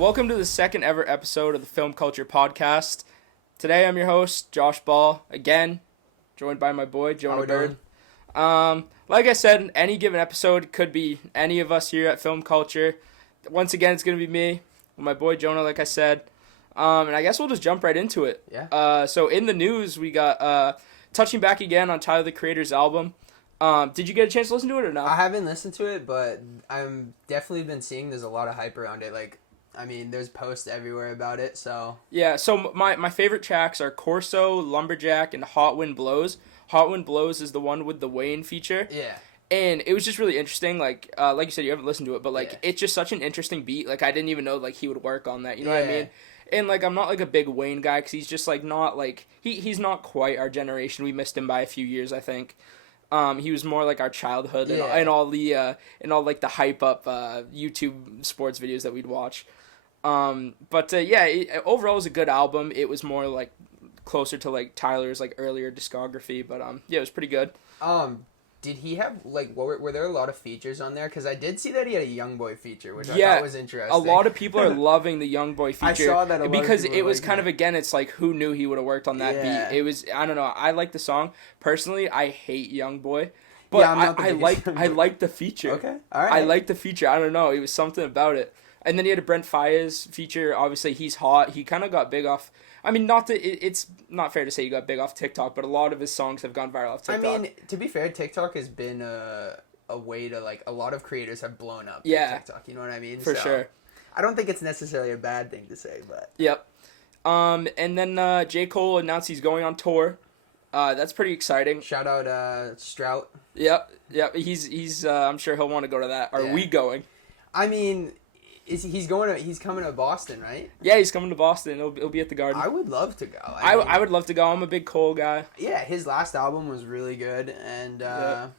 Welcome to the second ever episode of the Film Culture Podcast. Today I'm your host, Josh Ball, again, joined by my boy, Jonah Bird. Like I said, any given episode could be any of us here at Film Culture. Once again, it's going to be me, my boy Jonah, like I said. And I guess we'll just jump right into it. Yeah. So in the news, we got touching back again on Tyler, the Creator's album. Did you get a chance to listen to it or not? I haven't listened to it, but I'm definitely been seeing there's a lot of hype around it. There's posts everywhere about it, so... Yeah, so my favorite tracks are Corso, Lumberjack, and Hot Wind Blows. Hot Wind Blows is the one with the Wayne feature. Yeah. And it was just really interesting, like you said, you haven't listened to it, but, It's just such an interesting beat. Like, I didn't even know, he would work on that, you know what I mean? And, I'm not, a big Wayne guy, because he's just, not, he's not quite our generation. We missed him by a few years, I think. He was more like our childhood and all the hype up YouTube sports videos that we'd watch. Overall it was a good album. It was more closer to Tyler's earlier discography, but it was pretty good. Did he have were there a lot of features on there? Because I did see that he had a Young Boy feature, which I thought was interesting. A lot of people are loving the Young Boy feature. I saw that because it was kind of again, it's who knew he would have worked on that beat. It was, I don't know. I like the song personally. I hate Young Boy, but I like the feature. Okay, all right. I like the feature. I don't know. It was something about it. And then he had a Brent Faiyaz feature. Obviously, he's hot. He kind of got big off. I mean, it's not fair to say he got big off TikTok, but a lot of his songs have gone viral off TikTok. I mean, to be fair, TikTok has been a way to, a lot of creators have blown up TikTok. You know what I mean? For sure. I don't think it's necessarily a bad thing to say, but... Yep. And then J. Cole announced he's going on tour. That's pretty exciting. Shout out Strout. Yep. He's I'm sure he'll want to go to that. Are we going? I mean... He's coming to Boston, right? Yeah, he's coming to Boston. It'll be at the Garden. I would love to go. I would love to go. I'm a big Cole guy. Yeah, his last album was really good, and I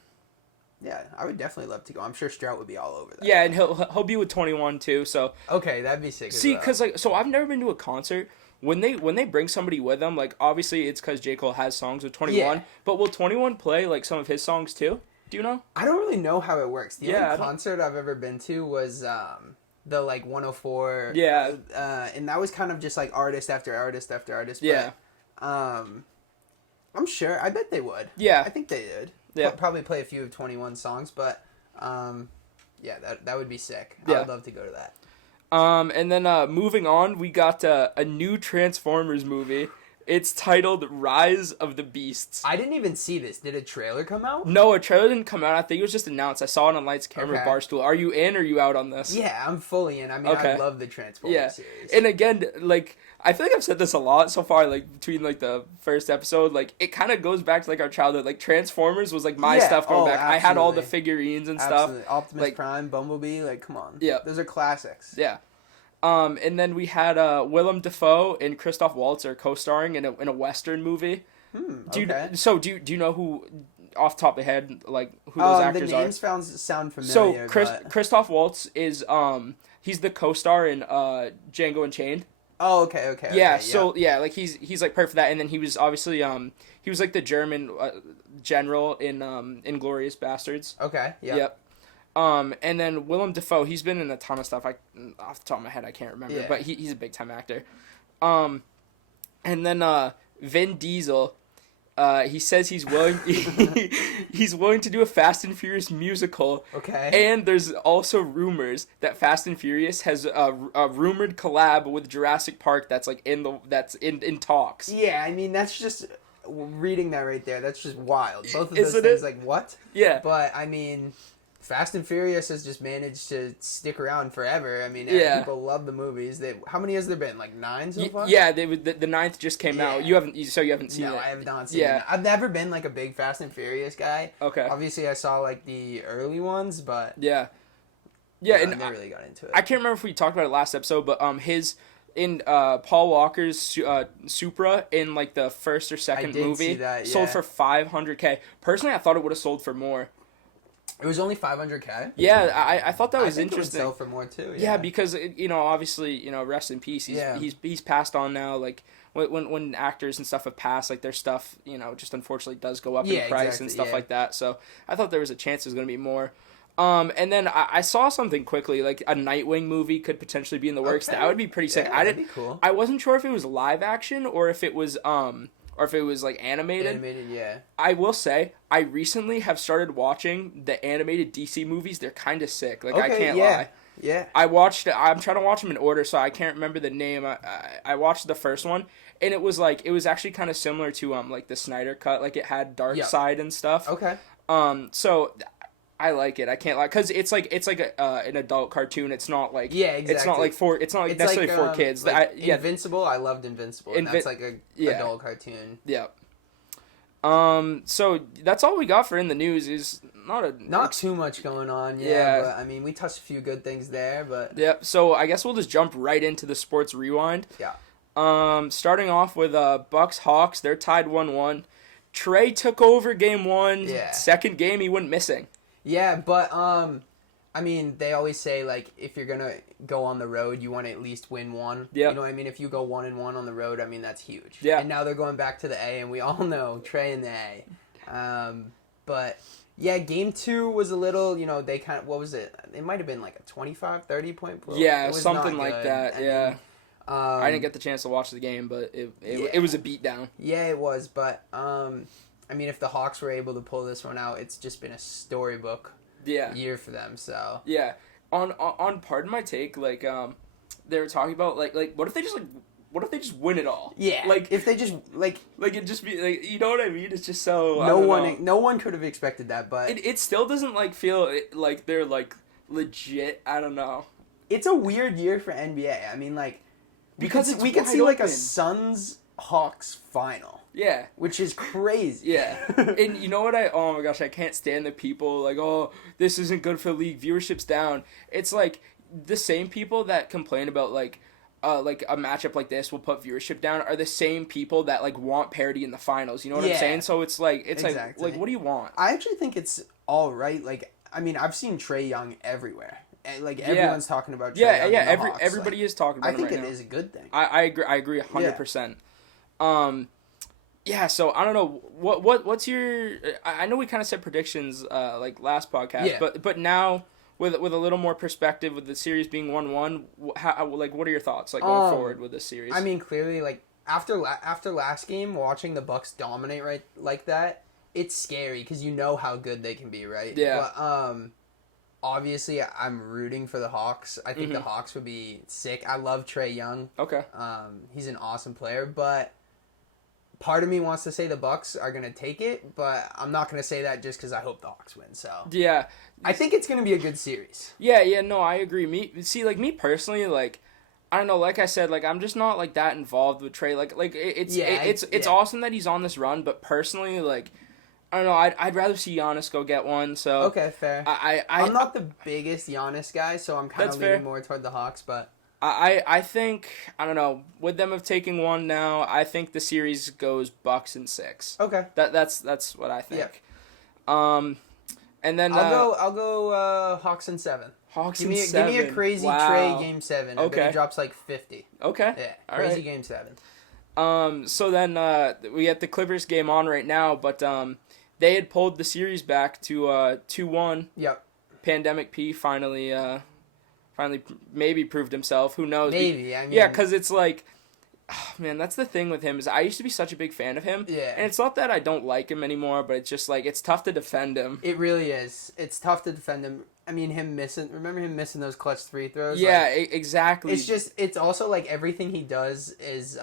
would definitely love to go. I'm sure Strout would be all over that. Yeah, and he'll be with 21 too. So okay, that'd be sick. See, because so I've never been to a concert. When they bring somebody with them, obviously it's because J. Cole has songs with 21. Yeah. But will 21 play some of his songs too? Do you know? I don't really know how it works. The only concert I've ever been to was the 104 and that was kind of just artist after artist after artist, but, I'm sure I bet they would. I think they did. Probably play a few of 21 songs, but that would be sick. I would love to go to that. And then moving on, we got a new Transformers movie. It's titled Rise of the Beasts. I didn't even see this. Did a trailer come out? No, a trailer didn't come out. I think it was just announced. I saw it on Lights, Camera, Barstool. Are you in or are you out on this? Yeah, I'm fully in. I mean, I love the Transformers series. And again, I feel like I've said this a lot so far, between, the first episode. It kind of goes back to, our childhood. Transformers was, my stuff going back. Absolutely. I had all the figurines and stuff. Optimus Prime, Bumblebee, come on. Yeah. Those are classics. Yeah. And then we had Willem Dafoe and Christoph Waltz are co-starring in a Western movie. Do you know who, off the top of the head, who those actors are? The names sound familiar. So Christoph Waltz is he's the co-star in Django Unchained. Oh, okay. Yeah, he's perfect for that. And then he was obviously he was the German general in Inglourious Bastards. Okay. Yeah. Yep. And then Willem Dafoe, he's been in a ton of stuff. Off the top of my head, I can't remember, but he's a big time actor. And then Vin Diesel, he says he's willing he's willing to do a Fast and Furious musical. Okay. And there's also rumors that Fast and Furious has a rumored collab with Jurassic Park that's in talks. Yeah, I mean that's just reading that right there. That's just wild. Both of those things, what? Yeah. But I mean. Fast and Furious has just managed to stick around forever. I mean, people love the movies. How many has there been? 9 so far? Yeah, the 9th just came out. You haven't seen it? No, I have not seen it. I've never been a big Fast and Furious guy. Okay. Obviously, I saw the early ones, but yeah, and I never really got into it. I can't remember if we talked about it last episode, but Paul Walker's Supra in the first or second movie sold for $500K. Personally, I thought it would have sold for more. It was only $500K? Yeah, I thought that was interesting. It would sell for more too. Yeah, because obviously, rest in peace. He's passed on now. When actors and stuff have passed, their stuff, just unfortunately does go up in price and stuff like that. So I thought there was a chance there's going to be more. And then I saw something quickly, like a Nightwing movie could potentially be in the works. Okay. That would be pretty sick. That'd be cool. I wasn't sure if it was live action or if it was like animated. Animated, yeah. I will say, I recently have started watching the animated DC movies. They're kind of sick. Like, I can't lie. Yeah. I'm trying to watch them in order, so I can't remember the name. I watched the first one, and it was actually kind of similar to like the Snyder Cut. Like, it had Darkseid and stuff. Okay. So I like it. I can't lie, because it's like an adult cartoon. It's not like exactly. It's not like necessarily for kids. Like Invincible. I loved Invincible. And that's like a adult cartoon. Yeah. So that's all we got for in the news. Is not too much going on. Yeah. But I mean, we touched a few good things there, but yep. So I guess we'll just jump right into the sports rewind. Yeah. Starting off with Bucks Hawks. They're tied 1-1. Trey took over game 1. Yeah. Second game he went missing. Yeah, but I mean, they always say, like, if you're gonna go on the road, you want to at least win one. Yeah. You know what I mean? If you go 1-1 on the road, I mean, that's huge. Yeah. And now they're going back to the A, and we all know Trey in the A. But yeah, game 2 was a little, you know, they kind of, what was it? It might have been like a 25, 30 point blow. Yeah, something like that. I I didn't get the chance to watch the game, but it was a beatdown. Yeah, it was. But I mean, if the Hawks were able to pull this one out, it's just been a storybook. Year for them. So yeah, on Pardon My Take, like they were talking about like what if they just win it all? Yeah, like if they just like it just be like, you know what I mean? It's just so no one could have expected that, but it still doesn't like feel like they're like legit. I don't know. It's a weird year for NBA. I mean, like because we could see like a Suns Hawks final. Yeah. Which is crazy. Yeah. And you know what oh my gosh, I can't stand the people like, oh, this isn't good for the league, viewership's down. It's like the same people that complain about like a matchup like this will put viewership down are the same people that like want parity in the finals. You know what I'm saying? So it's like like what do you want? I actually think it's all right. Like, I mean, I've seen Trae Young everywhere. Like everyone's talking about Trae Young. Yeah, everybody is talking about him right now. I think it is a good thing. I agree 100%. Yeah, so I don't know what's your. I know we kind of said predictions like last podcast, but now with a little more perspective, with the series being 1-1, what are your thoughts like going forward with this series? I mean, clearly, like after last game, watching the Bucks dominate right like that, it's scary because you know how good they can be, right? Yeah. But obviously, I'm rooting for the Hawks. I think the Hawks would be sick. I love Trae Young. Okay. He's an awesome player, but part of me wants to say the Bucks are going to take it, but I'm not going to say that just because I hope the Hawks win. So yeah, I think it's going to be a good series. Yeah, no, I agree. Me personally, like, I don't know, like I said, like, I'm just not, like, that involved with Trey. Like it's awesome that he's on this run, but personally, like, I don't know, I'd rather see Giannis go get one, so. Okay, fair. I'm not the biggest Giannis guy, so I'm kind of leaning more toward the Hawks, but. I think, I don't know, with them of taking one now, I think the series goes Bucks in 6. Okay. That's what I think. Yeah. And then I'll go Hawks in 7. Hawks in 7. Give me a crazy Trey game 7. Okay. He drops like 50. Okay. Yeah. Crazy game 7. So then we get the Clippers game on right now, but they had pulled the series back to 2-1. Yep. Pandemic P finally maybe proved himself. Who knows? Maybe. I mean, yeah, because it's like, oh, man, that's the thing with him is I used to be such a big fan of him. Yeah. And it's not that I don't like him anymore, but it's just like it's tough to defend him. It really is. It's tough to defend him. I mean, remember him missing those clutch free throws? Yeah, exactly. It's also like everything he does is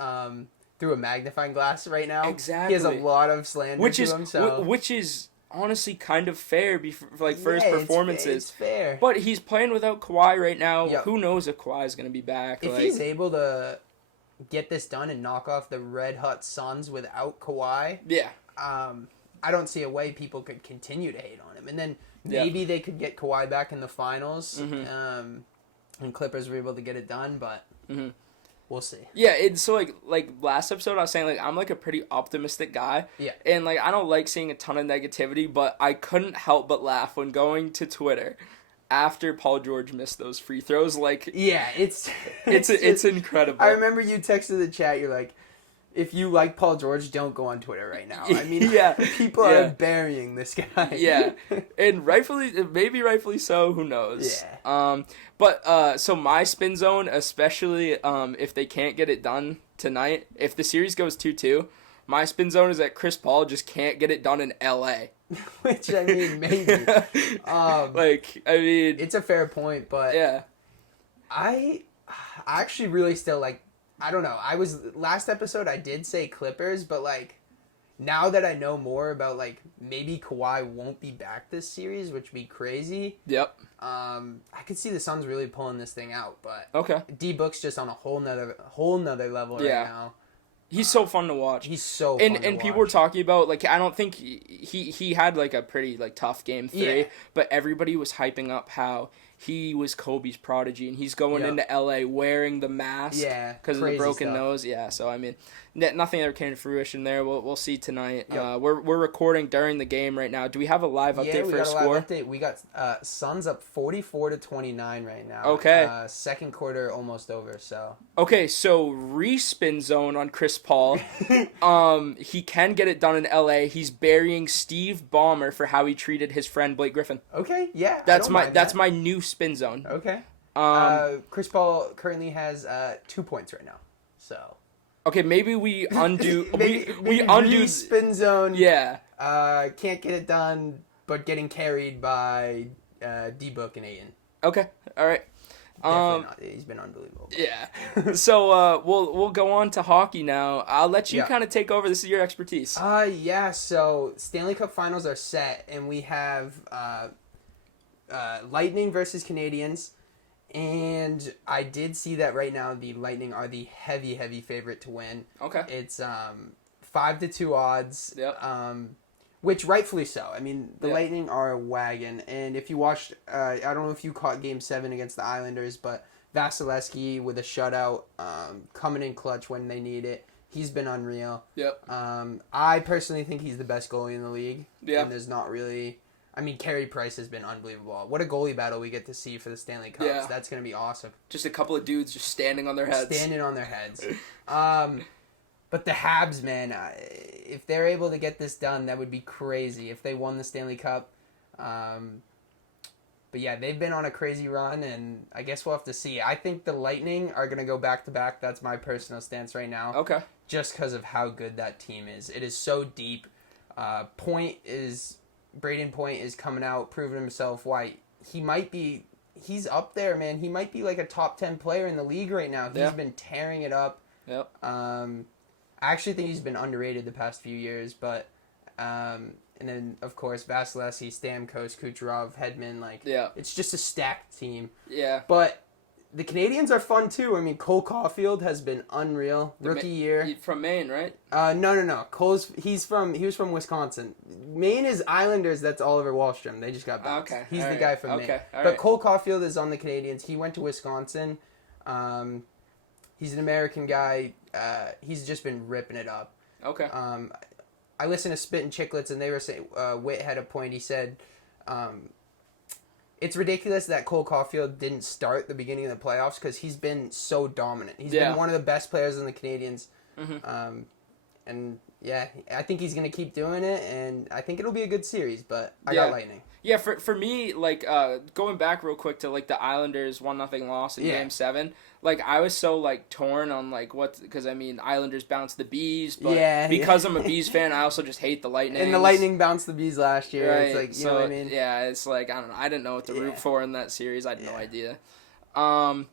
through a magnifying glass right now. Exactly. He has a lot of slander to him, so. Which is honestly kind of fair for like first performances. It's fair. But he's playing without Kawhi right now. Yep. Who knows if Kawhi's going to be back. If he's able to get this done and knock off the red hot Suns without Kawhi, I don't see a way people could continue to hate on him. And then maybe they could get Kawhi back in the finals, and Clippers were able to get it done, but we'll see. Yeah, it's so like last episode I was saying like I'm like a pretty optimistic guy. Yeah. And like I don't like seeing a ton of negativity, but I couldn't help but laugh when going to Twitter after Paul George missed those free throws. Like yeah, it's incredible. I remember you texted the chat. You're like, if you like Paul George, don't go on Twitter right now. I mean, people Yeah. are burying this guy. Yeah, and maybe rightfully so. Who knows? Yeah. But so my spin zone, especially if they can't get it done tonight, if the series goes 2-2, my spin zone is that Chris Paul just can't get it done in LA. Which, I mean, maybe. It's a fair point, but yeah, I actually really still like. I don't know. Last episode I did say Clippers, but like now that I know more about like maybe Kawhi won't be back this series, which would be crazy. Yep. I could see the Suns really pulling this thing out, but okay. D-Book's just on a whole nother level right now. He's so fun to watch. He's so fun to watch. And people were talking about, like, I don't think he had, like, a pretty, like, tough game 3, but everybody was hyping up how he was Kobe's prodigy, and he's going into LA wearing the mask because of the broken nose. Yeah, so, I mean, nothing ever came to fruition there. We'll see tonight. Yep. We're recording during the game right now. Do we have a live update for a score? Live update. We got Suns up 44-29 right now. Okay. Second quarter almost over, so. Okay, so respin zone on Chris Paul. He can get it done in LA. He's burying Steve Ballmer for how he treated his friend Blake Griffin. Okay, yeah. That's my new spin zone. Okay. Chris Paul currently has 2 points right now. So. Okay, maybe we undo we undo spin zone. Yeah. Can't get it done, but getting carried by D-Book and Ayton. Okay. All right. Definitely not. He's been unbelievable. Yeah. So we'll go on to hockey now. I'll let you kind of take over. This is your expertise. So Stanley Cup Finals are set, and we have Lightning versus Canadiens. And I did see that right now the Lightning are the heavy favorite to win. Okay. It's 5-2 odds. Yep. Which rightfully so. I mean, the Lightning are a wagon. And if you watched, I don't know if you caught Game 7 against the Islanders, but Vasilevsky with a shutout, coming in clutch when they need it. He's been unreal. Yep. I personally think he's the best goalie in the league. Yeah. And there's not really... I mean, Carey Price has been unbelievable. What a goalie battle we get to see for the Stanley Cups. Yeah. That's going to be awesome. Just a couple of dudes just standing on their heads. But the Habs, man, if they're able to get this done, that would be crazy if they won the Stanley Cup. But yeah, they've been on a crazy run, and I guess we'll have to see. I think the Lightning are going to go back-to-back. That's my personal stance right now. Okay. Just because of how good that team is. It is so deep. Braden Point is coming out, proving himself. Why he's up there, man. He might be like a top 10 player in the league right now. He's been tearing it up. Yep. I actually think he's been underrated the past few years, but and then of course Vasilevsky, Stamkos, Kucherov, Hedman, it's just a stacked team. Yeah. But the Canadians are fun too. I mean, Cole Caulfield has been unreal. Rookie year. From Maine, right? No. He was from Wisconsin. Maine is Islanders. That's Oliver Wahlstrom. They just got bounced. Okay. He's the guy from Maine. Okay. But Cole Caulfield is on the Canadians. He went to Wisconsin. He's an American guy. He's just been ripping it up. Okay. I listened to Spit and Chicklets, and they were saying Witt had a point. He said, it's ridiculous that Cole Caulfield didn't start the beginning of the playoffs because he's been so dominant. He's been one of the best players in the Canadians. Mm-hmm. And yeah, I think he's going to keep doing it, and I think it'll be a good series, but I got Lightning. Yeah, for me, like, going back real quick to, like, the Islanders 1-0 loss in Game 7, like, I was so, like, torn on, like, because, I mean, Islanders bounced the Bees, but because I'm a Bees fan, I also just hate the Lightning. And the Lightning bounced the Bees last year. Right. It's like, you know what I mean? Yeah, it's like, I don't know. I didn't know what to root for in that series. I had no idea. I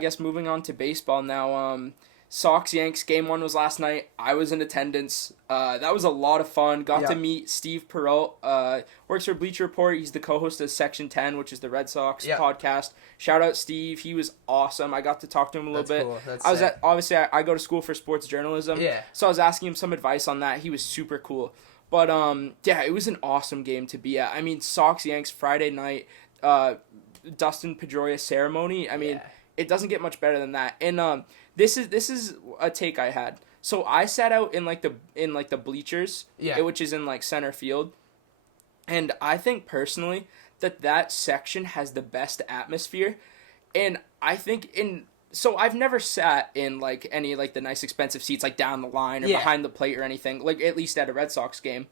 guess moving on to baseball now, Sox-Yanks, Game 1 was last night. I was in attendance. That was a lot of fun. Got to meet Steve Perrault. Works for Bleacher Report. He's the co-host of Section 10, which is the Red Sox podcast. Shout out Steve. He was awesome. I got to talk to him a little bit. Cool. I go to school for sports journalism. Yeah. So I was asking him some advice on that. He was super cool. But, it was an awesome game to be at. I mean, Sox-Yanks Friday night, Dustin Pedroia ceremony. I mean, it doesn't get much better than that. And, This is a take I had. So I sat out in the bleachers, which is in like center field, and I think personally that section has the best atmosphere, and I think so I've never sat in like any like the nice expensive seats like down the line or behind the plate or anything, like at least at a Red Sox game.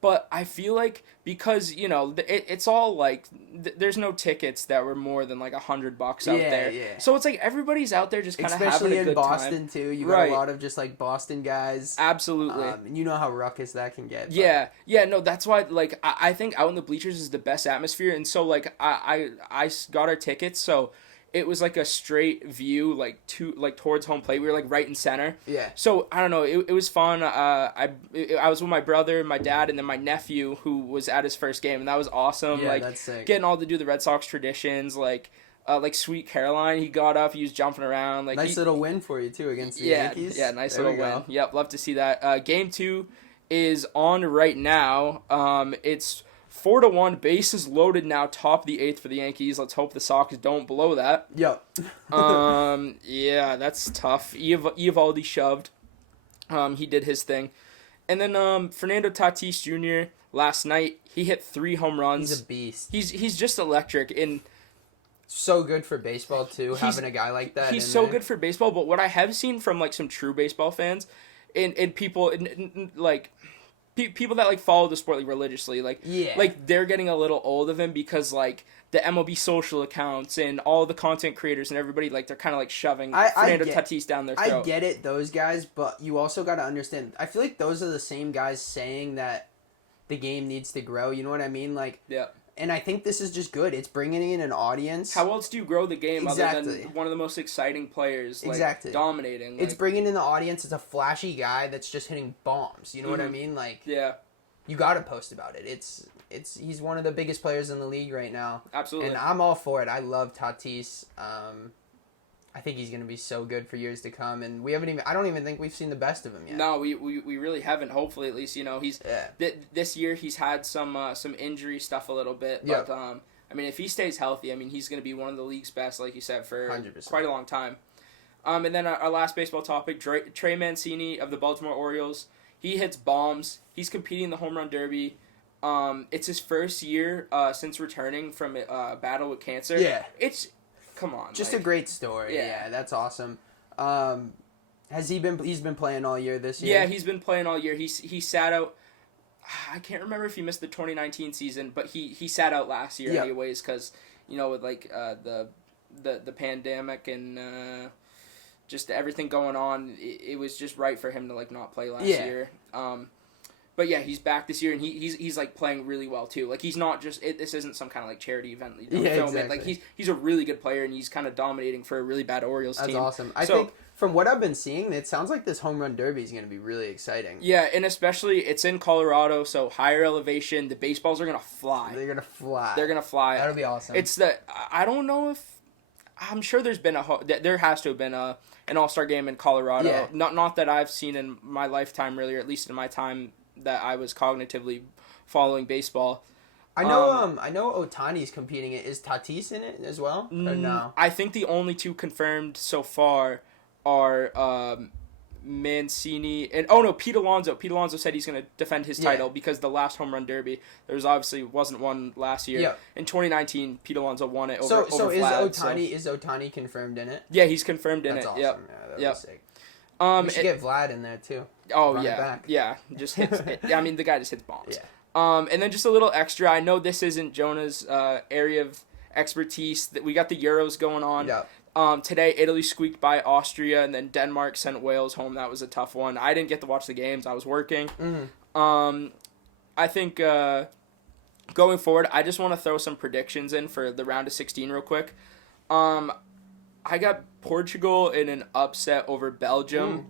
But I feel like because, you know, it's all like there's no tickets that were more than like $100 out there. Yeah. So it's like everybody's out there just kind of having a good time. Especially in Boston too. You got a lot of just like Boston guys. Absolutely. And you know how ruckus that can get. But. Yeah. No, that's why like I think out in the bleachers is the best atmosphere, and so like I got our tickets, so. It was like a straight view, like towards home plate. We were like right in center. Yeah. So I don't know. It was fun. I was with my brother, my dad, and then my nephew who was at his first game, and that was awesome. Yeah, like that's sick. Getting all to do the Red Sox traditions, like Sweet Caroline. He got up, he was jumping around. Like nice little win for you too against the Yankees. Yeah, nice little win. Yep, love to see that. Game 2 is on right now. It's 4-1, bases loaded now, top of the 8th for the Yankees. Let's hope the Sox don't blow that. Yep. Yeah, that's tough. Eovaldi shoved. He did his thing. And then Fernando Tatis Jr. last night, he hit 3 home runs. He's a beast. He's just electric. And so good for baseball too, having a guy like that. He's so good for baseball, but what I have seen from like some true baseball fans and people like people that like follow the sport like religiously, like they're getting a little old of him because like the MLB social accounts and all the content creators and everybody like they're kind of like shoving Fernando Tatis down their throat. I get it, those guys, but you also got to understand. I feel like those are the same guys saying that the game needs to grow. You know what I mean? Like yeah. And I think this is just good. It's bringing in an audience. How else do you grow the game other than one of the most exciting players, like, dominating? It's bringing in the audience. It's a flashy guy that's just hitting bombs. You know what I mean? Like, yeah, you got to post about it. He's one of the biggest players in the league right now. Absolutely. And I'm all for it. I love Tatis. I think he's going to be so good for years to come, and I don't even think we've seen the best of him yet. No, we really haven't. Hopefully, at least, you know, this year he's had some injury stuff a little bit, but I mean, if he stays healthy, I mean, he's going to be one of the league's best, like you said, for 100%. Quite a long time. And then our last baseball topic, Trey Mancini of the Baltimore Orioles. He hits bombs. He's competing in the home run derby. It's his first year since returning from a battle with cancer. Yeah, come on. Just a great story. Yeah, that's awesome. He's been playing all year this year? Yeah, he's been playing all year. He sat out. I can't remember if he missed the 2019 season, but he sat out last year anyways because, you know, with like the pandemic and just everything going on, it was just right for him to like not play last year. But yeah, he's back this year, and he's like playing really well too. Like he's not just this isn't some kind of like charity event. Exactly. Like he's a really good player, and he's kind of dominating for a really bad Orioles team. That's awesome. I think from what I've been seeing, it sounds like this home run derby is going to be really exciting. Yeah, and especially it's in Colorado, so higher elevation. The baseballs are gonna fly. They're gonna fly. That'll be awesome. It's I don't know if I'm sure there has to have been an All-Star game in Colorado. Yeah. Not that I've seen in my lifetime really, or at least in my time that I was cognitively following baseball. I know Ohtani's competing. Is Tatis in it as well? Or no? I think the only two confirmed so far are Mancini and Pete Alonso. Pete Alonso said he's going to defend his title because the last home run derby wasn't one last year. Yeah. In 2019, Pete Alonso won it over So Vlad, is Ohtani confirmed in it? Yeah, he's confirmed in That's it. Awesome. Yep. Yeah, that was sick. We should get Vlad in there too. Oh Run yeah, just hits. I mean, the guy just hits bombs. Yeah. And then just a little extra. I know this isn't Jonah's area of expertise. That we got the Euros going on. Yeah. Today, Italy squeaked by Austria, and then Denmark sent Wales home. That was a tough one. I didn't get to watch the games. I was working. Mm-hmm. I think going forward, I just want to throw some predictions in for the round of 16 real quick. I got Portugal in an upset over Belgium.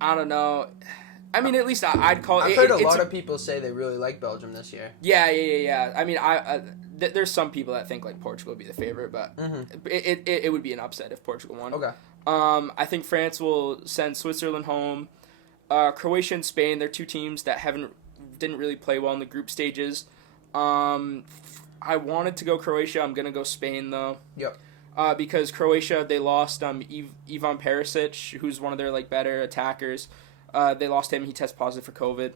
I don't know. I mean, at least I'd call it. I've heard a lot of people say they really like Belgium this year. Yeah. I mean, there's some people that think like Portugal would be the favorite, but it would be an upset if Portugal won. Okay. I think France will send Switzerland home. Croatia and Spain, they're two teams that didn't really play well in the group stages. I wanted to go Croatia. I'm gonna go Spain though. Yep. Because Croatia, they lost Ivan Perisic, who's one of their like better attackers. They lost him. He tested positive for COVID.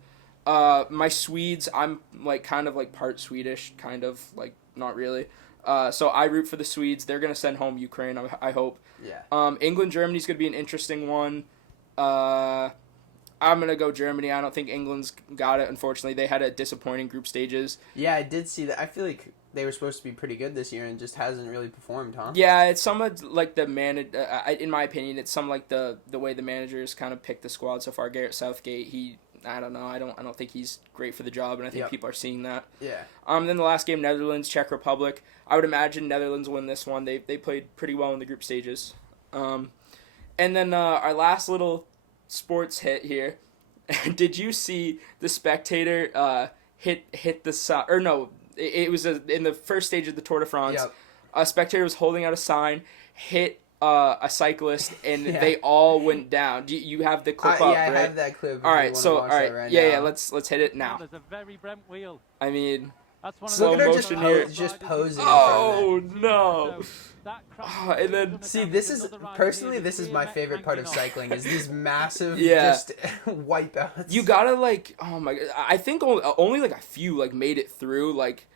My Swedes, I'm like kind of like part Swedish, kind of like not really. So I root for the Swedes. They're going to send home Ukraine, I hope. Yeah. England, Germany's going to be an interesting one. I'm going to go Germany. I don't think England's got it, unfortunately. They had a disappointing group stages. Yeah, I did see that. I feel like they were supposed to be pretty good this year and just hasn't really performed, huh? Yeah, it's some of like the in my opinion, it's some like the way the managers kind of picked the squad so far. Garrett Southgate, I don't know. I don't think he's great for the job, and I think people are seeing that. Yeah. Then the last game, Netherlands, Czech Republic. I would imagine Netherlands win this one. They played pretty well in the group stages. And then our last little sports hit here. Did you see the spectator hit the side? Or no, it was in the first stage of the Tour de France. Yep. A spectator was holding out a sign, hit a cyclist, and they all went down. Do you have the clip up? Yeah, I right? have that clip. All right, so right yeah, let's hit it now. There's a very Brent wheel. I mean, that's one of slow look at her motion here. just posing. Oh no! And then see, this is my favorite part of cycling is these massive Yeah. just wipeouts. You gotta oh my god! I think only like a few like made it through. Like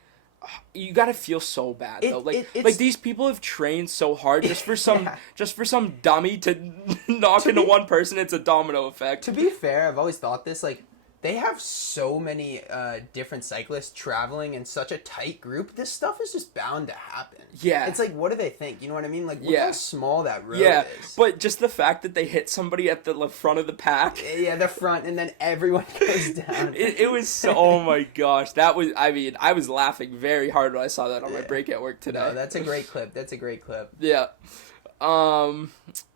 you gotta feel so bad though. Like these people have trained so hard just for some dummy to knock into one person. It's a domino effect. To be fair, I've always thought this, like, they have so many different cyclists traveling in such a tight group. This stuff is just bound to happen. Yeah. It's like, what do they think? You know what I mean? Like, look Yeah. how small that road is. But just the fact that they hit somebody at the front of the pack. Yeah, the front, and then everyone goes down. It was so, oh my gosh. That was, I mean, I was laughing very hard when I saw that on my break at work today. No, that's a great clip. That's a great clip. Yeah. And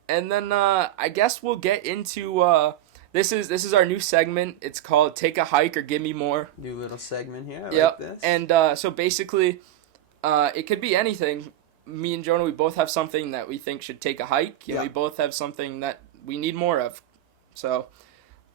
then I guess we'll get into this is our new segment. It's called Take a Hike or Give Me More. New little segment here. I Yep. like this. And so basically it could be anything. Me and Jonah, we both have something that we think should take a hike. And we both have something that we need more of. So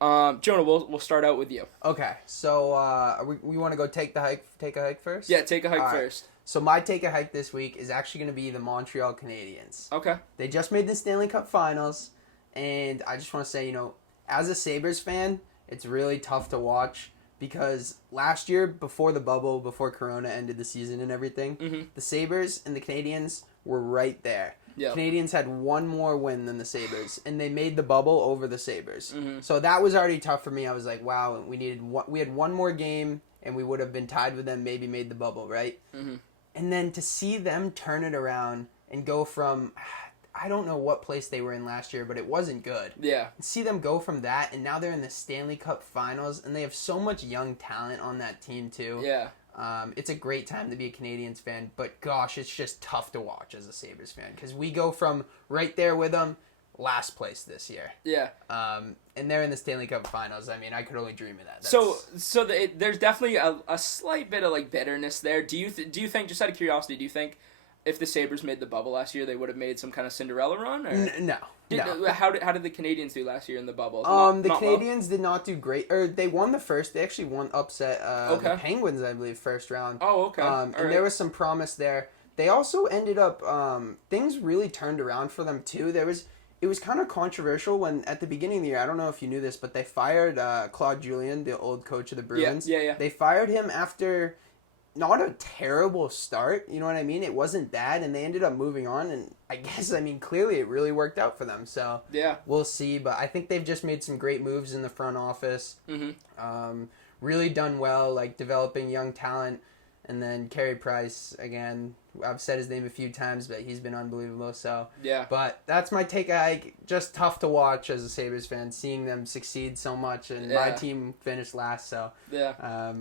Jonah, we'll start out with you. Okay. So we want to go take a hike first? Yeah, take a hike first. So my take a hike this week is actually going to be the Montreal Canadiens. Okay. They just made the Stanley Cup Finals, and I just want to say, you know, as a Sabres fan, it's really tough to watch because last year, before the bubble, before Corona ended the season and everything, the Sabres and the Canadiens were right there. Yep. Canadiens had one more win than the Sabres, and they made the bubble over the Sabres. So that was already tough for me. I was like, wow, we had one more game, and we would have been tied with them, maybe made the bubble, right? And then to see them turn it around and go from, I don't know what place they were in last year, but it wasn't good. Yeah. See them go from that, and now they're in the Stanley Cup Finals, and they have so much young talent on that team, too. Yeah. It's a great time to be a Canadiens fan, but gosh, it's just tough to watch as a Sabres fan, because we go from right there with them, last place this year. Yeah. And they're in the Stanley Cup Finals. I mean, I could only dream of that. There's definitely a slight bit of like bitterness there. Do you think, just out of curiosity, do you think if the Sabres made the bubble last year, they would have made some kind of Cinderella run? Or? No. How did the Canadiens do last year in the bubble? The Canadiens did not do great. Or they won the first. They actually upset the Penguins, I believe, first round. Oh, okay. And there was some promise there. They also ended up things really turned around for them too. It was kind of controversial when at the beginning of the year. I don't know if you knew this, but they fired Claude Julien, the old coach of the Bruins. Yeah. They fired him after not a terrible start, you know what I mean? It wasn't bad, and they ended up moving on, and I guess, I mean, clearly it really worked out for them, so yeah, we'll see, but I think they've just made some great moves in the front office, really done well, like developing young talent, and then Carey Price, again, I've said his name a few times, but he's been unbelievable, so yeah. But that's my take a hike. Just tough to watch as a Sabres fan, seeing them succeed so much, and my team finished last, so yeah.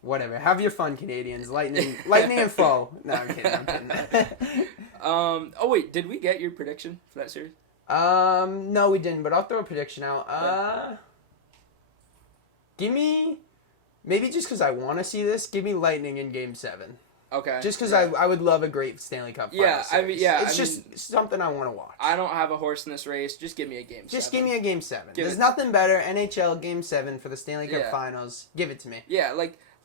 Whatever. Have your fun, Canadians. Lightning and foe. No, I'm kidding. Oh wait, did we get your prediction for that series? No, we didn't. But I'll throw a prediction out. Give me, maybe just because I want to see this. Give me Lightning in Game 7. Okay. Just because I would love a great Stanley Cup final Yeah, series. I mean, yeah. It's just something I want to watch. I don't have a horse in this race. Just give me a Game 7. Just give me a Game 7. There's nothing better. NHL Game 7 for the Stanley Cup Finals. Give it to me. Yeah,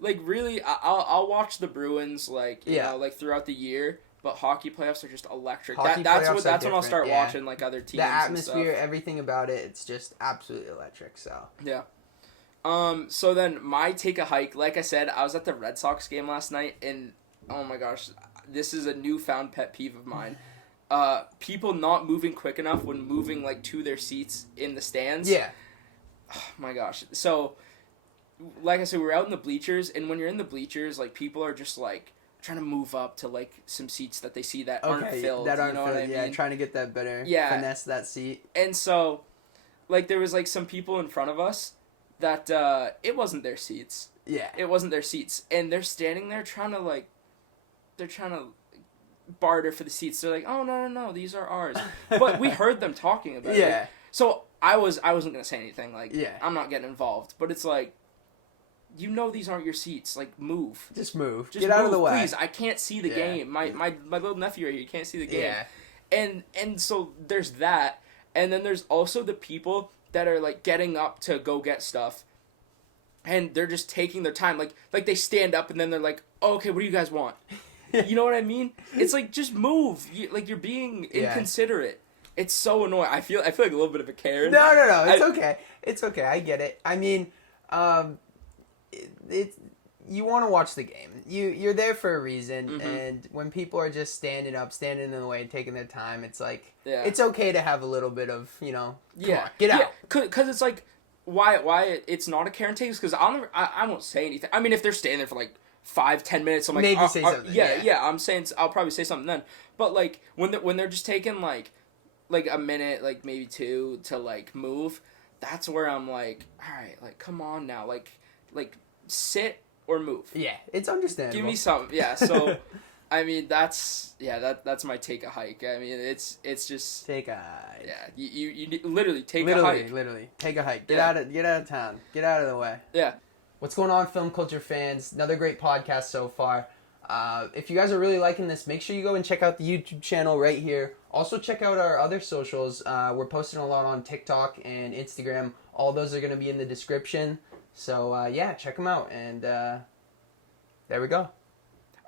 like really, I'll watch the Bruins you know, like throughout the year. But hockey playoffs are just electric. That's when I'll start watching like other teams. The atmosphere, and stuff. Everything about it, it's just absolutely electric. So yeah. So then my take a hike. Like I said, I was at the Red Sox game last night, and oh my gosh, this is a newfound pet peeve of mine. People not moving quick enough when moving, like, to their seats in the stands. Yeah. Oh, my gosh. So, like I said, we were out in the bleachers, and when you're in the bleachers, like, people are just, like, trying to move up to, like, some seats that they see that aren't filled. That aren't you know filled, what I mean? yeah, trying to get that better, finesse that seat. And so, like, there was, like, some people in front of us that, it wasn't their seats. Yeah. It wasn't their seats. And they're standing there trying to barter for the seats. They're like, oh, no, these are ours. But we heard them talking about it. Yeah. So, I wasn't going to say anything. Like, yeah. I'm not getting involved. But it's like, you know these aren't your seats. Like, move. Just move. Just get out of the way. Please, I can't see the game. My little nephew right here, can't see the game. Yeah. And so there's that. And then there's also the people that are, like, getting up to go get stuff. And they're just taking their time. Like they stand up and then they're like, oh, okay, what do you guys want? You know what I mean? It's like, just move. You're being inconsiderate. It's so annoying. I feel like a little bit of a Karen. No. It's okay. It's okay. I get it. I mean, you want to watch the game. You're there for a reason, and when people are just standing in the way, taking their time, it's like it's okay to have a little bit of, you know, come on, get out. Because it's like, why it's not a Karen takes, because I won't say anything. I mean, if they're standing there for like 5-10 minutes, I'm like, maybe say something. Yeah. I'm saying I'll probably say something then. But like when they're just taking like a minute, like maybe two to like move, that's where I'm like, all right, like come on now, like sit or move. Yeah, it's understandable. Give me something. Yeah, so I mean that's my take a hike. I mean it's just take a hike. Yeah, you literally take a hike. Literally take a hike. Get out of town. Get out of the way. Yeah. What's going on, film culture fans? Another great podcast so far. If you guys are really liking this, make sure you go and check out the YouTube channel right here. Also check out our other socials. We're posting a lot on TikTok and Instagram. All those are going to be in the description. So yeah, check them out. And there we go.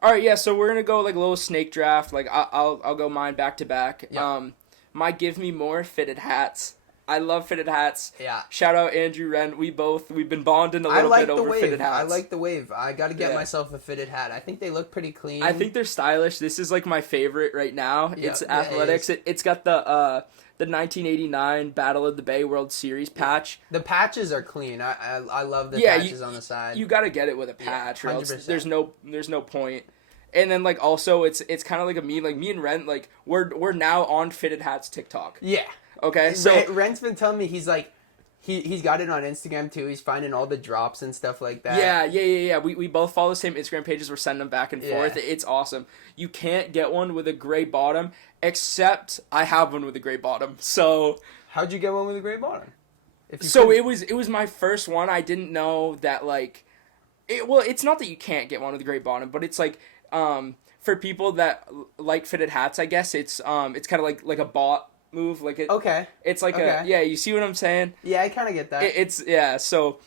All right, yeah. So we're gonna go like a little snake draft. Like I'll go mine back to back. Yep. My give me more fitted hats. I love fitted hats. Yeah. Shout out Andrew Wren. We've been bonding a little bit over fitted hats. I like the wave. I got to get myself a fitted hat. I think they look pretty clean. I think they're stylish. This is like my favorite right now. Yep. It's athletics. It's got the 1989 Battle of the Bay World Series patch. The patches are clean. I love the patches on the side. You got to get it with a patch, or else there's no point. And then like also it's kind of like a meme. Like me and Ren, like we're now on fitted hats TikTok. Yeah. Okay, so Ren's been telling me he's like, he's got it on Instagram too. He's finding all the drops and stuff like that. Yeah. We both follow the same Instagram pages. We're sending them back and forth. It's awesome. You can't get one with a gray bottom, except I have one with a gray bottom. So how'd you get one with a gray bottom? It was my first one. I didn't know that like, it's not that you can't get one with a gray bottom, but it's like for people that like fitted hats, I guess it's kind of like a bot move, like it. Okay. It's like you see what I'm saying? Yeah, I kind of get that. So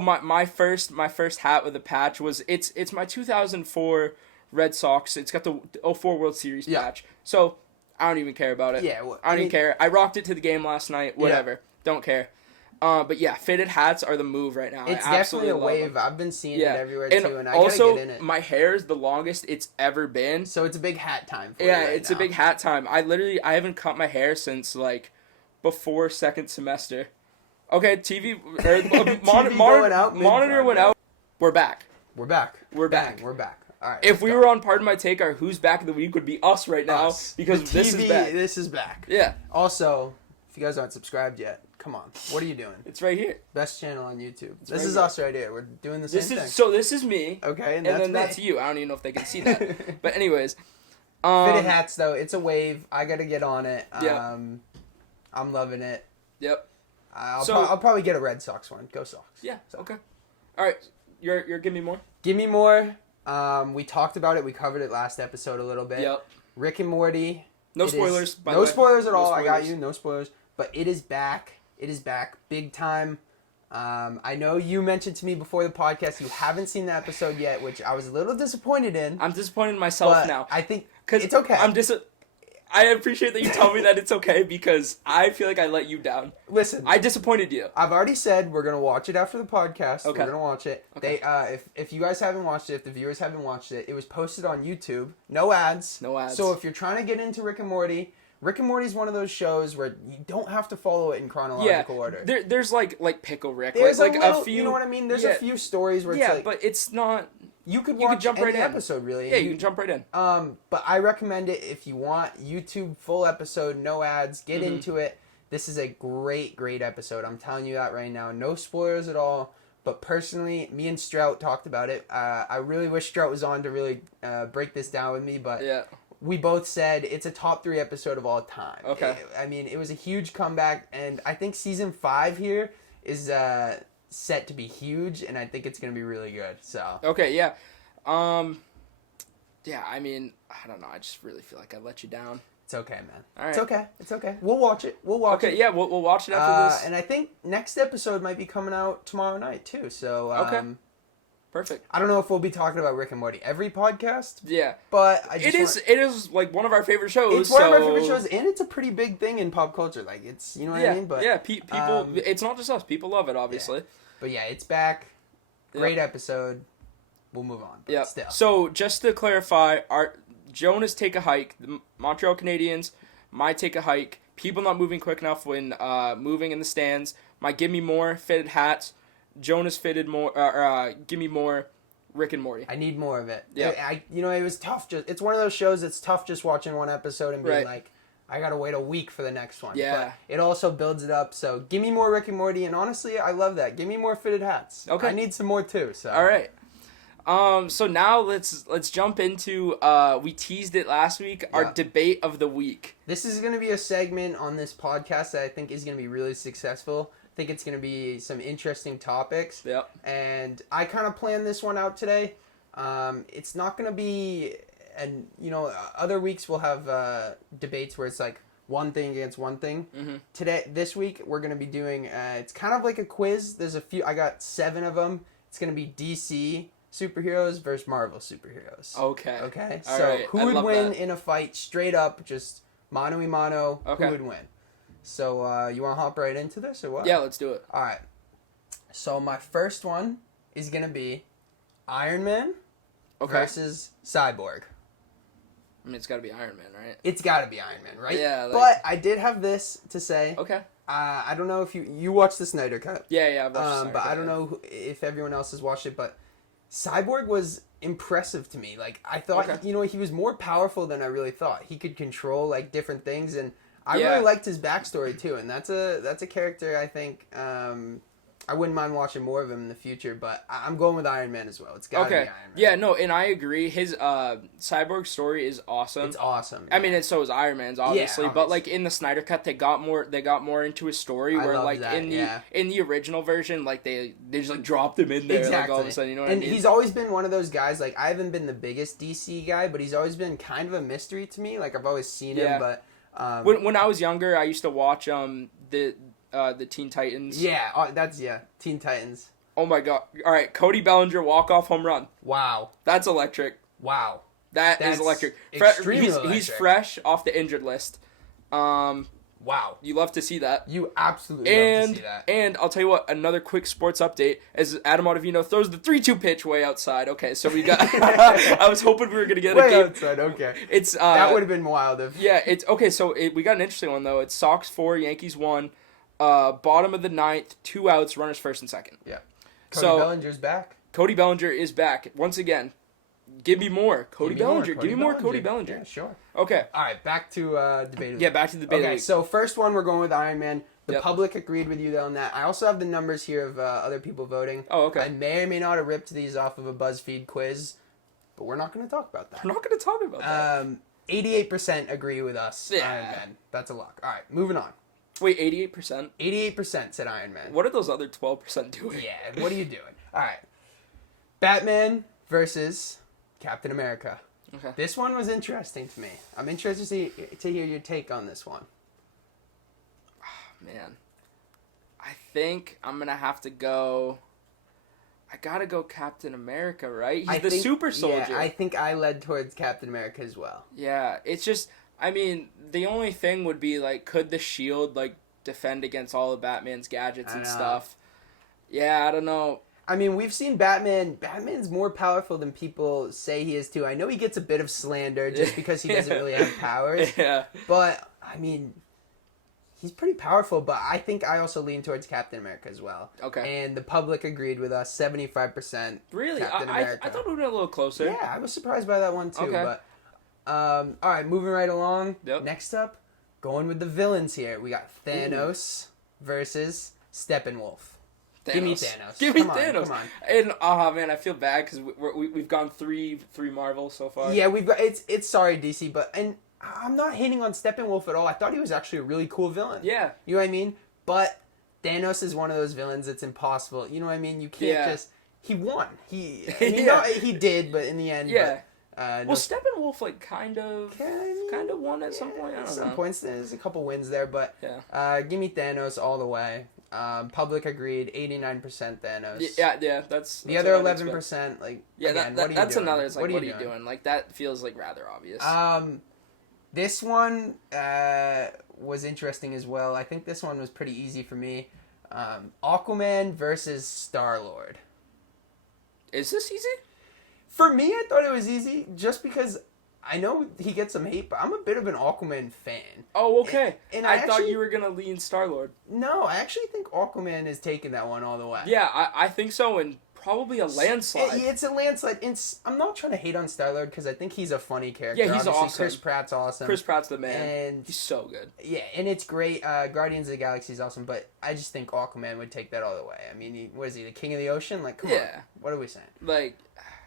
my first hat with a patch was it's my 2004 Red Sox. It's got the 04 World Series patch. So I don't even care about it. Yeah, I don't even care. I rocked it to the game last night. Whatever. Yeah. Don't care. But yeah, fitted hats are the move right now. It's definitely a wave. I've been seeing it everywhere too, and I gotta also, get in it. My hair is the longest it's ever been. So it's a big hat time for it's a big hat time. I haven't cut my hair since like before second semester. Okay, TV monitor went out. We're back. We're back. All right. If we were on Pardon My Take, our Who's Back of the Week would be us right now because this is back. This is back. Yeah. Also, if you guys aren't subscribed yet, come on. What are you doing? It's right here. Best channel on YouTube. This is us right here. We're doing the same thing. So this is me. Okay, and then that's you. I don't even know if they can see that. But anyways. Fitted hats, though. It's a wave. I got to get on it. Yeah. I'm loving it. Yep. I'll probably get a Red Sox one. Go Sox. Yeah, okay. All right. You're Give Me More? Give Me More. We talked about it. We covered it last episode a little bit. Yep. Rick and Morty. No spoilers, by the way. No spoilers at all. I got you. No spoilers. But it is back. It is back. Big time. I know you mentioned to me before the podcast you haven't seen the episode yet, which I was a little disappointed in. I'm disappointed in myself now. I think it's okay. I appreciate that you tell me that it's okay because I feel like I let you down. Listen, I disappointed you. I've already said we're gonna watch it after the podcast. Okay. We're gonna watch it. Okay. If you guys haven't watched it, if the viewers haven't watched it, it was posted on YouTube. No ads. No ads. So if you're trying to get into Rick and Morty is one of those shows where you don't have to follow it in chronological order. There's like Pickle Rick. There's like a few. You know what I mean? There's a few stories where it's like, but it's not. You could jump right in. episode, really. Yeah, you can jump right in. But I recommend it if you want YouTube full episode, no ads, get into it. This is a great, great episode. I'm telling you that right now. No spoilers at all. But personally, me and Strout talked about it. I really wish Strout was on to really break this down with me, but we both said it's a top 3 episode of all time. Okay. It was a huge comeback, and I think season 5 here is set to be huge, and I think it's going to be really good. So. Okay, yeah. Yeah, I mean, I don't know. I just really feel like I let you down. It's okay, man. All right. It's okay. It's okay. We'll watch it. Okay, yeah, we'll watch it after this. And I think next episode might be coming out tomorrow night, too. So, okay. Perfect. I don't know if we'll be talking about Rick and Morty every podcast. Yeah. But it is like one of our favorite shows. It's one of our favorite shows, and it's a pretty big thing in pop culture. Like, it's, you know what I mean? But, people, it's not just us. People love it, obviously. Yeah. But yeah, it's back. Great episode. We'll move on. Yeah. So, just to clarify, Jonah's Take a Hike, the Montreal Canadiens, my Take a Hike, people not moving quick enough when moving in the stands, my Give Me More fitted hats, Jonah's fitted more, Give Me More, Rick and Morty. I need more of it. Yeah. It was tough. It's one of those shows that's tough just watching one episode and being like, I gotta wait a week for the next one. Yeah. But it also builds it up. So give me more Rick and Morty, and honestly, I love that. Give me more fitted hats. Okay. I need some more too. So. All right. So now let's jump into we teased it last week, our debate of the week. This is going to be a segment on this podcast that I think is going to be really successful. I think it's going to be some interesting topics. Yep. And I kind of planned this one out today. It's not going to be, and other weeks we'll have debates where it's like one thing against one thing. Mm-hmm. This week we're going to be doing, it's kind of like a quiz. There's a few, I got 7 of them. It's going to be DC superheroes versus Marvel superheroes. Okay. All right. Who would win in a fight straight up, just mano a mano? Okay. Who would win? So you want to hop right into this or what? Yeah, let's do it. All right. So my first one is going to be Iron Man versus Cyborg. I mean, it's got to be Iron Man, right? It's got to be Iron Man, right? Yeah. But I did have this to say. Okay. I don't know if you watched the Snyder Cut. Yeah, I've watched the Snyder But Cut, I don't know if everyone else has watched it, but Cyborg was impressive to me. Like, I thought, he was more powerful than I really thought. He could control, like, different things, and I really liked his backstory, too. And that's a character I think I wouldn't mind watching more of him in the future, but I'm going with Iron Man as well. It's got to be Iron Man. Yeah, no, and I agree. His Cyborg story is awesome. It's awesome. Yeah. I mean, and so is Iron Man's, obviously. But like in the Snyder Cut, they got more into his story. Where like in the original version, like they just like dropped him in there like all of a sudden. You know what I mean? And he's always been one of those guys. Like I haven't been the biggest DC guy, but he's always been kind of a mystery to me. Like I've always seen him, but when I was younger, I used to watch the Teen Titans. Yeah, Teen Titans. Oh my god. Alright, Cody Bellinger walk-off home run. Wow. That's electric. Wow. That's electric. Extremely electric. He's fresh off the injured list. Wow. You love to see that. You absolutely love to see that. And I'll tell you what, another quick sports update, as Adam Ottavino throws the 3-2 pitch way outside. Okay, so we got... I was hoping we were going to get way a game. Outside, okay. It's that would have been wild if... Yeah, it's... Okay, so we got an interesting one, though. It's Sox 4, Yankees 1. Bottom of the 9th, 2 outs, runners first and second. Yeah. Cody Bellinger's back. Cody Bellinger is back. Once again, give me more. Cody Bellinger. Give me more Cody Bellinger. Yeah, sure. Okay. All right, back to debate. Yeah, back to the debate. Okay, so first one, we're going with Iron Man. The public agreed with you on that. I also have the numbers here of other people voting. Oh, okay. I may or may not have ripped these off of a BuzzFeed quiz, but we're not going to talk about that. We're not going to talk about that. 88% agree with us. Yeah. Iron Man. That's a lock. All right, moving on. Wait, 88%? 88% said Iron Man. What are those other 12% doing? Yeah, what are you doing? All right. Batman versus Captain America. Okay. This one was interesting to me. I'm interested to hear your take on this one. Oh, man. I think I'm going to have to go... I got to go Captain America, right? He's the super soldier. Yeah, I think I led towards Captain America as well. Yeah, it's just... I mean, the only thing would be, like, could the shield, like, defend against all of Batman's gadgets and stuff? Yeah, I don't know. I mean, we've seen Batman. Batman's more powerful than people say he is, too. I know he gets a bit of slander just because he doesn't really have powers. Yeah. But, I mean, he's pretty powerful. But I think I also lean towards Captain America as well. Okay. And the public agreed with us, 75%. Really? Captain America. I thought it would be a little closer. Yeah, I was surprised by that one, too. Okay. But, all right, moving right along. Yep. Next up, going with the villains here. We got Thanos versus Steppenwolf. Thanos. Give me Thanos. Give me Come Thanos. On, come on. And oh man, I feel bad because we've gone three Marvel so far. Yeah, we've got it's sorry DC, but and I'm not hating on Steppenwolf at all. I thought he was actually a really cool villain. Yeah. You know what I mean? But Thanos is one of those villains that's impossible. You know what I mean? You can't just. He won. He he did, but in the end. Yeah. But, well, Steppenwolf kind of won at some point. I don't know. Some points, there's a couple wins there, but give me Thanos all the way. Public agreed, 89% Thanos. Yeah, that's the other 11%. Like again, that's doing? Another. It's like, what are you doing? Like that feels like rather obvious. This one was interesting as well. I think this one was pretty easy for me. Aquaman versus Star-Lord. Is this easy? For me, I thought it was easy just because I know he gets some hate, but I'm a bit of an Aquaman fan. Oh, okay. And I thought you were going to lean Star-Lord. No, I actually think Aquaman is taking that one all the way. Yeah, I think so, and probably a landslide. It's a landslide. I'm not trying to hate on Star-Lord because I think he's a funny character. Yeah, he's Obviously, awesome. Chris Pratt's awesome. Chris Pratt's the man. And he's so good. Yeah, and it's great. Guardians of the Galaxy is awesome, but I just think Aquaman would take that all the way. I mean, what is he, the king of the ocean? Like, come on. What are we saying? Like...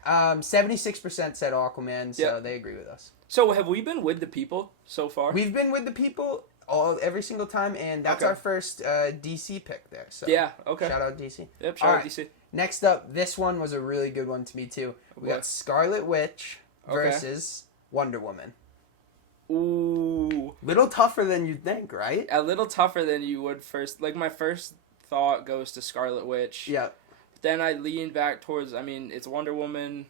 76% said Aquaman, so they agree with us. So have we been with the people so far? We've been with the people every single time, and that's our first DC pick there. So yeah, okay. Shout out DC. Yep, shout out DC. Next up, this one was a really good one to me too. We got Scarlet Witch versus Wonder Woman. Ooh. Little tougher than you'd think, right? A little tougher than you would first. Like, my first thought goes to Scarlet Witch. Yeah. Then I lean back towards, I mean, it's Wonder Woman.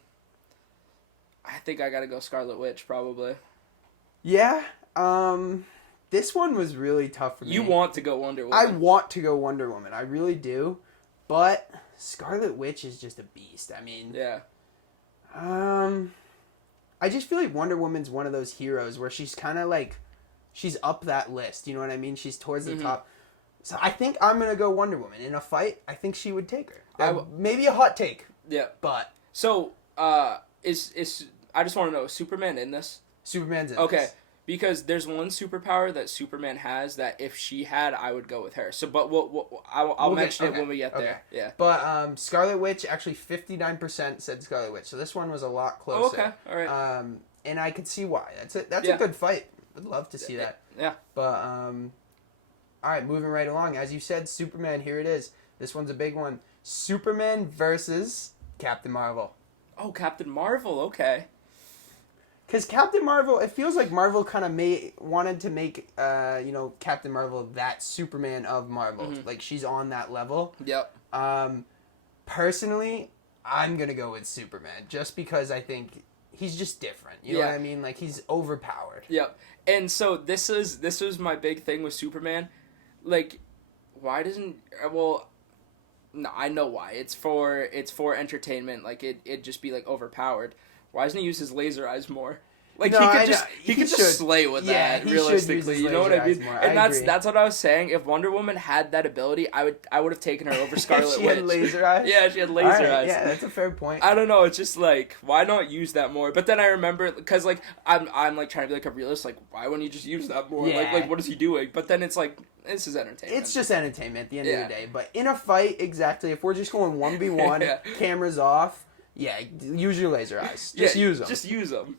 I think I gotta go Scarlet Witch, probably. Yeah. This one was really tough for me. You want to go Wonder Woman. I want to go Wonder Woman. I really do. But Scarlet Witch is just a beast. I mean... Yeah. I just feel like Wonder Woman's one of those heroes where she's kind of like... She's up that list. You know what I mean? She's towards the top. So I think I'm going to go Wonder Woman. In a fight, I think she would take her. Maybe a hot take. Yeah. But. So, I just want to know, is Superman in this? Superman's in this. Okay. Because there's one superpower that Superman has that if she had, I would go with her. So, but I'll mention it when we get there. Yeah. But Scarlet Witch, actually 59% said Scarlet Witch. So this one was a lot closer. Oh, okay. All right. And I could see why. That's a good fight. Would love to see that. Yeah. But, all right, moving right along. As you said, Superman, here it is. This one's a big one. Superman versus Captain Marvel. Oh, Captain Marvel, okay. Because Captain Marvel, it feels like Marvel kind of wanted to make, Captain Marvel that Superman of Marvel. Mm-hmm. Like, she's on that level. Yep. Personally, I'm going to go with Superman, just because I think he's just different. You know what I mean? Like, he's overpowered. Yep. And so this was my big thing with Superman. Like, why doesn't... Well... No, I know why. It's for entertainment. Like, it'd just be, like, overpowered. Why doesn't he use his laser eyes more? Like, no, he could just slay with that, realistically. You know what I mean? And that's what I was saying. If Wonder Woman had that ability, I would have taken her over Scarlet Witch. She had laser eyes? Yeah, she had laser eyes. Yeah, that's a fair point. I don't know. It's just, like, why not use that more? But then I remember, because, like, I'm like, trying to be, like, a realist. Like, why wouldn't you just use that more? Yeah. Like, what is he doing? But then it's, like... This is entertainment. It's just entertainment at the end of the day. But in a fight, exactly, if we're just going 1v1, cameras off, use your laser eyes. Just use them. Just use them.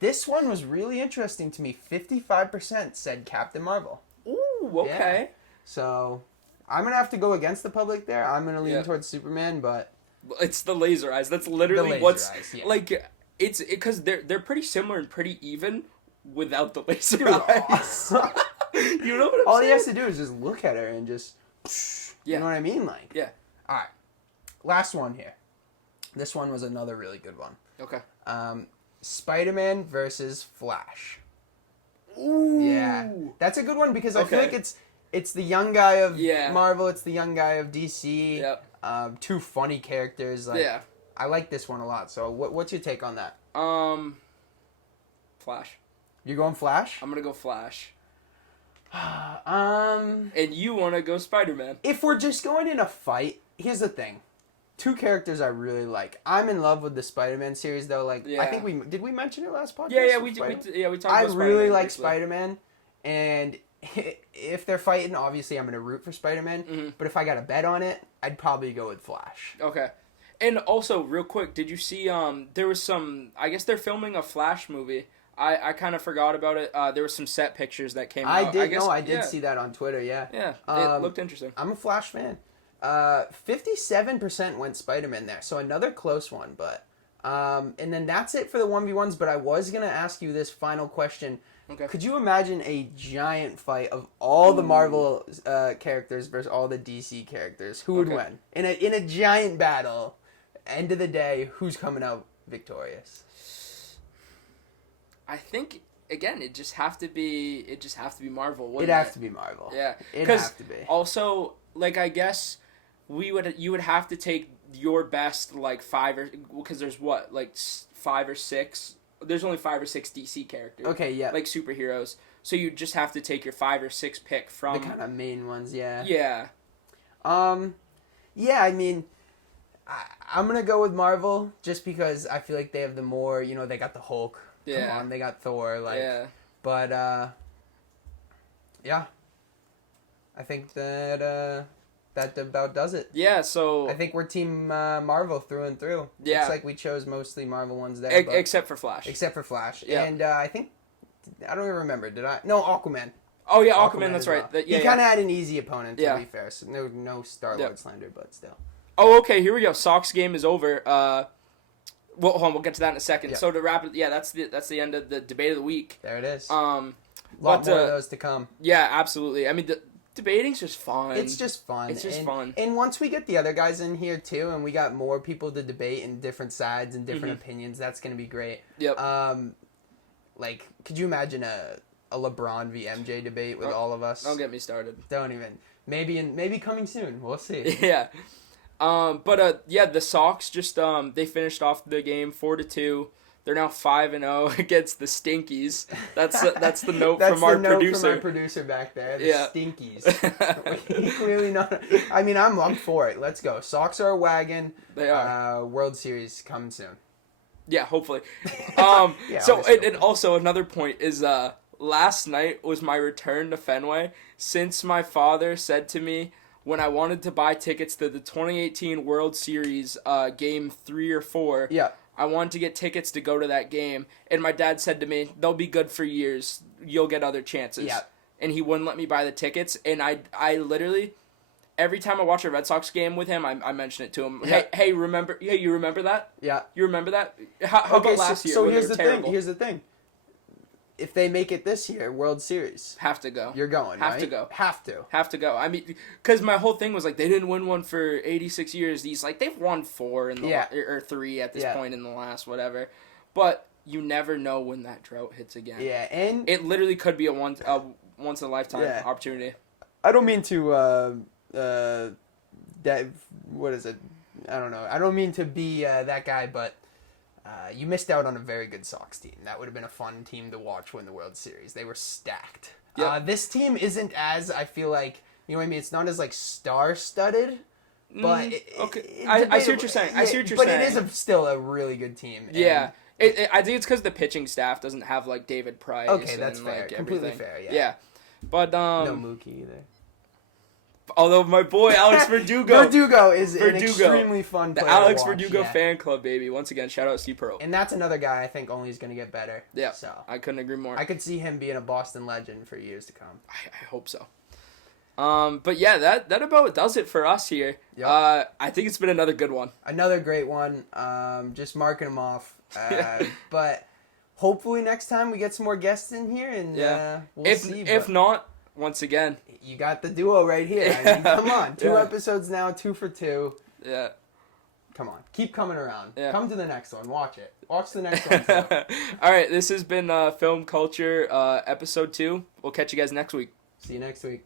This one was really interesting to me. 55% said Captain Marvel. Ooh, okay. Yeah. So, I'm going to have to go against the public there. I'm going to lean towards Superman, but... It's the laser eyes. That's literally what's... Eyes, like, it's... Because they're pretty similar and pretty even without the laser eyes. You know what I'm saying? All he has to do is just look at her and just... You know what I mean? Like... Yeah. Alright. Last one here. This one was another really good one. Okay. Spider-Man versus Flash. Ooh. Yeah. That's a good one because I feel like it's the young guy of Marvel, it's the young guy of DC. Yep. Two funny characters. Like, I like this one a lot. So what's your take on that? Flash. You're going Flash? I'm gonna go Flash. And you want to go Spider-Man. If we're just going in a fight, here's the thing. Two characters I really like. I'm in love with the Spider-Man series, though. Like, I think we mention it last podcast? Yeah, we talked about Spider-Man. I really like Spider-Man, and if they're fighting, obviously I'm going to root for Spider-Man. Mm-hmm. But if I got a bet on it, I'd probably go with Flash. Okay. And also, real quick, did you see, there was some, I guess they're filming a Flash movie. I kind of forgot about it. There were some set pictures that came out. I did see that on Twitter, yeah. Yeah, it looked interesting. I'm a Flash fan. 57% went Spider-Man there, so another close one, but and then that's it for the 1v1s, but I was going to ask you this final question. Okay. Could you imagine a giant fight of all the Marvel characters versus all the DC characters? Who would win? In a giant battle, end of the day, who's coming out victorious? I think again, it just have to be Marvel. It'd have to be Marvel. Yeah, it'd have to be. Also, like, I guess you would have to take your best, like, because there's what, like 5 or 6. There's only 5 or 6 DC characters. Okay, yeah. Like superheroes. So you just have to take your 5 or 6 pick from the kind of main ones. Yeah. Yeah. Yeah. I mean, I'm gonna go with Marvel just because I feel like they have the more. You know, they got the Hulk. Yeah. Come on, they got Thor. Like. Yeah. But yeah. I think that that about does it. Yeah, so I think we're team Marvel through and through. Yeah. Looks like we chose mostly Marvel ones there. Except for Flash. Except for Flash. Yeah. And I think, I don't even remember, did I? No, Aquaman. Oh, yeah, Aquaman, that's right. Well. He kind of had an easy opponent, to be fair. So no Star-Lord slander, but still. Oh, okay, here we go. Sox game is over. Well, hold on, we'll get to that in a second. So to wrap it, that's the end of the debate of the week. There it is. A lot more of those to come. Yeah, absolutely. I mean, debating's just fun. It's just fun. Fun. And once we get the other guys in here too, and we got more people to debate and different sides and different opinions, that's gonna be great. Yep. Like, could you imagine a LeBron v MJ debate with all of us? Don't get me started. Don't even. Maybe coming soon. We'll see. Yeah. The Sox just they finished off the game 4-2. They're now 5-0 against the Stinkies. That's the note from our producer. From our producer back there. The Stinkies. Clearly not. I mean, I'm up for it. Let's go. Sox are a wagon. They are. World Series coming soon. Yeah, hopefully. And also another point is last night was my return to Fenway since my father said to me when I wanted to buy tickets to the 2018 World Series game 3 or 4. Yeah. I wanted to get tickets to go to that game, and my dad said to me, they'll be good for years. You'll get other chances. Yeah. And he wouldn't let me buy the tickets, and I literally, every time I watch a Red Sox game with him, I mention it to him. Yeah. Hey, you remember that? Yeah. You remember that? How about last year? So here's the thing. If they make it this year, World Series. Have to go. You're going, Have right? to go. Have to go. I mean, because my whole thing was like, they didn't win one for 86 years. They've won 4 in the or 3 at this point in the last whatever. But you never know when that drought hits again. Yeah, and it literally could be a once in a lifetime opportunity. I don't mean to what is it? I don't know. I don't mean to be that guy, but you missed out on a very good Sox team. That would have been a fun team to watch win the World Series. They were stacked. Yep. This team isn't as, I feel like, you know what I mean? It's not as, like, star-studded, but... I see what you're saying. But it is still a really good team. Yeah. I think it's because the pitching staff doesn't have, like, David Price. Okay, that's and, fair. Like, completely fair, yeah. Yeah. But, no Mookie either. Although my boy Alex Verdugo is an extremely fun player. The Alex to watch, Verdugo fan club, baby. Once again, shout out Steve Pearl. And that's another guy I think only is going to get better. Yeah, so I couldn't agree more. I could see him being a Boston legend for years to come. I hope so. But yeah, that about does it for us here. Yep. I think it's been another good one. Another great one. Just marking them off. But hopefully next time we get some more guests in here, and we'll see. If not, once again, you got the duo right here. I mean, come on, 2 episodes now, 2 for 2. Yeah. come on. Keep coming around. Yeah. Come to the next one. Watch it. Watch the next one, too. All right, this has been Film Culture, Episode 2. We'll catch you guys next week. See you next week.